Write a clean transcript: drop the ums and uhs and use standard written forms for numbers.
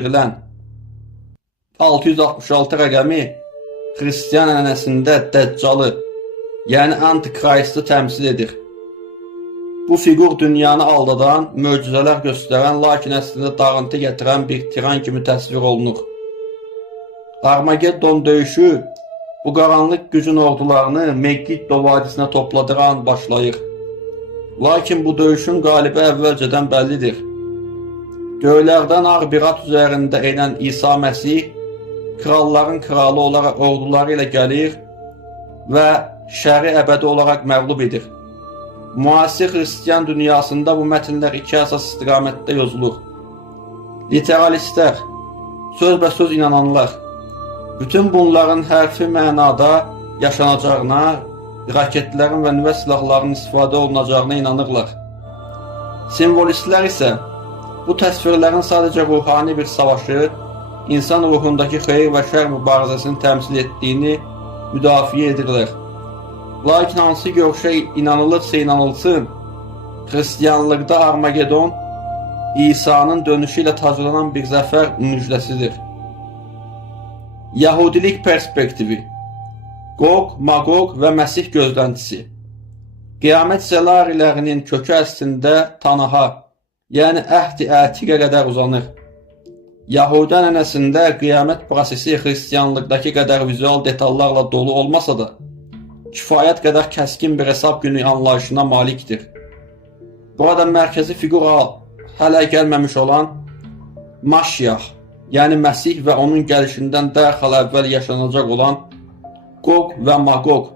verilən 666 rəqəmi xristiyan ənənəsində Dəccalı, yəni Antikrist'i təmsil edir. Bu fiqur dünyanı aldadan, möcüzələr göstərən, lakin əslində dağıntı gətirən bir tiran kimi təsvir olunur. Armageddon döyüşü bu qaranlıq gücün ordularını Megiddo vadisinə topladığı an başlayır. Lakin bu döyüşün qalibi əvvəlcədən bəllidir. Göylərdən ağ bir at üzərində enən İsa Məsih, kralların kralı olaraq orduları ilə gəlir və şəri əbədi olaraq məğlub edir. Müasir xristiyan dünyasında bu mətnlər iki əsas istiqamətdə yazılır. Literalistlər, sözbəsöz inananlar, bütün bunların hərfi mənada yaşanacağına, raketlərin və nüvə silahlarının istifadə olunacağına inanırlar. Simvolistlər isə bu təsvirlərin sadəcə ruhani bir savaşı, insan ruhundakı xeyir və şər mübarizəsini təmsil etdiyini müdafiə edirlər. Lakin hansı görüşə inanılırsa inanılsın, xristiyanlıqda Armageddon İsa'nın dönüşü ilə taclanan bir zəfər müjdəsidir. Yahudilik perspektivi, Qoq, Maqoq və Məsih gözləntisi. Qiyamət ssenarilərinin kökü əslində Tanaha, yəni Əhd-i Ətiqə qədər uzanır. Yahudi ənənəsində qiyamət prosesi xristiyanlıqdakı qədər vizual detallarla dolu olmasa da, kifayət qədər kəskin bir hesab günü anlayışına malikdir. Burada mərkəzi fiqura hələ gəlməmiş olan Maşiyah, yəni Məsih və onun gəlişindən dərhal əvvəl yaşanacaq olan Qoq və Maqoq